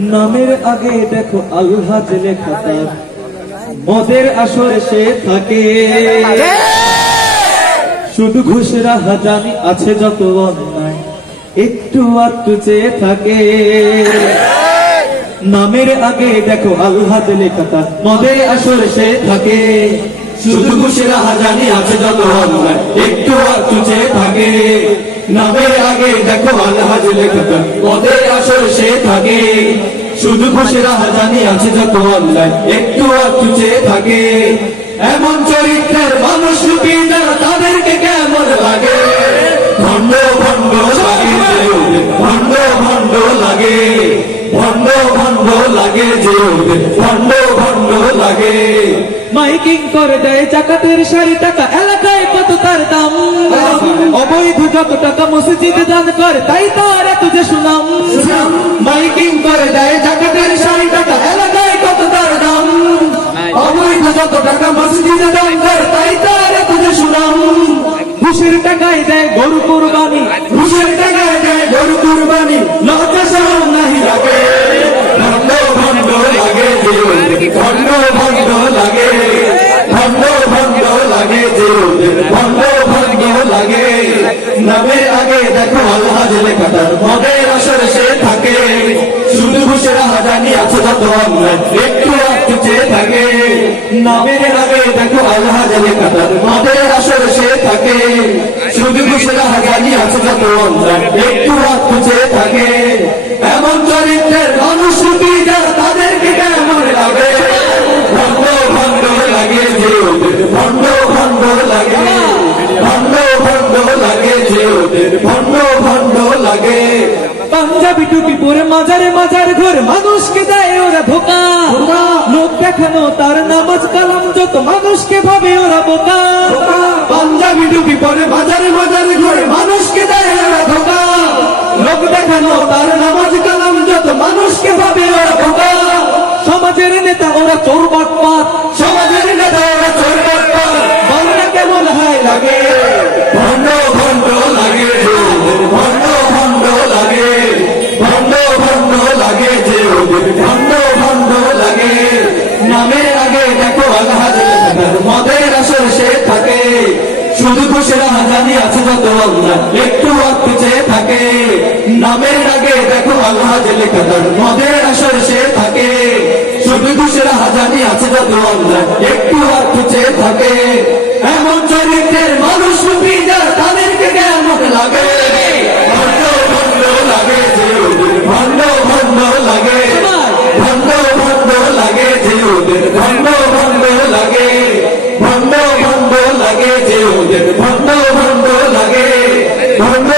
নামের আগে দেখো আলহাজ লেখা তার, মদের আসরে সে থাকে। শুধু ঘুষরা হাজানি আছে যত অন্যায়, একটু আধটু চেয়ে থাকে। নামের আগে দেখো আলহাজ লেখা তার, মদের আসরে সে থাকে। শুধু ঘুষরা হাজানি আছে যত অন্যায়, একটু আধটু চেয়ে থাকে। নামের আগে দেখো আলহাজ লেখা তার, মদের আসরে সে থাকে। শুধু ঘুষেরা হাজানি আছে যত অন্যায়, একটু আধটু চেয়ে থাকে। এমন চরিত্রের মানুষ রূপী যারা, তাদেরকে কেমন লাগে? ভণ্ড ভণ্ড লাগে যে ওদের, ভণ্ড ভণ্ড লাগে, ভণ্ড ভণ্ড লাগে যে ওদের, ভণ্ড ভণ্ড লাগে। মাইকিং করে দেয় জাকাতের ৬০ টাকা, এলাকায় কত তার দাম। অবৈধ যত টাকা মসজিদে দান করে, তাই তার এত যে সুনাম। মাইকিং করে দেয় জাকাতের ৬০ টাকা, এলাকায় কত তার দাম। অবৈধ যত টাকা মসজিদে দান করে, তাই তার এত যে সুনাম। ঘুষের টাকায় দেয় গরু কুরবানি, ঘুষের টাকায় দেয় গরু কুরবানি, লজ্জা শরম নাহি লাগে। ভণ্ড ভণ্ড লাগে যে ওদের, ভণ্ড ভণ্ড লাগে, ভণ্ড ভণ্ড লাগে যে ওদের, ভণ্ড ভণ্ড লাগে। নামের আগে দেখো আলহাজ লেখা তার, মদের আসরে সে থাকে। শুধু ঘুষেরা হাজানি আছে যত অন্যায়, একটু আধটু চেয়ে থাকে। নামের আগে দেখো আলহাজ লেখা তার, মদের আসরে সে থাকে। শুধু ঘুষেরা হাজানি আছে যত অন্যায়, একটু আধটু চেয়ে থাকে। এমন চরিত্রের মানুষ রূপী যারা, তাদেরকে কেমন লাগে? ভণ্ড ভণ্ড লাগে যে ওদের, ভণ্ড ভণ্ড লাগে, ভণ্ড ভণ্ড লাগে যে ওদের, ভণ্ড ভণ্ড লাগে। পাঞ্জাবি টুপি পরে মাজারে মাজার ঘর, মানুষকে দেয় ওরা ধোকা। লোক দেখানো তার নামাজ কালাম যত, মানুষকে ভাবে ওরা বোকা। পাঞ্জাবি টুপি পরে মাজারে মাজার ঘর, মানুষকে দেয় ওরা ধোকা। লোক দেখানো তার নামাজ কালাম যত, মানুষকে ভাবে ওরা বোকা। সমাজের নেতা ওরা চোর বাটপার, সমাজের নেতা ওরা চোর বাটপার। বাংলা কেমন হয় লাগে? ভণ্ড ভণ্ড লাগে যে ওদের, ভণ্ড ভণ্ড লাগে, ভণ্ড ভণ্ড লাগে যে ওদের, ভণ্ড ভণ্ড লাগে। নামের আগে দেখো আলহাজ লেখা তার, মদের আসরে সে থাকে। শুধু ঘুষেরা হাজানি আছে যত অন্যায়, একটু আধটু চেয়ে থাকে। নামের আগে দেখো আলহাজ লেখা তার, মদের আসরে সে থাকে। শুধু ঘুষেরা হাজানি আছে যত অন্যায়, একটু আধটু চেয়ে থাকে। এমন চরিত্রের মানুষ রূপী যারা, তাদেরকে কেমন লাগে? ভণ্ড ভণ্ড লাগে যে ওদের, ভণ্ড ভণ্ড লাগে, ভণ্ড ভণ্ড লাগে যে ওদের, ভণ্ড ভণ্ড লাগে, ভণ্ড ভণ্ড লাগে যে ওদের, ভণ্ড ভণ্ড লাগে, ভণ্ড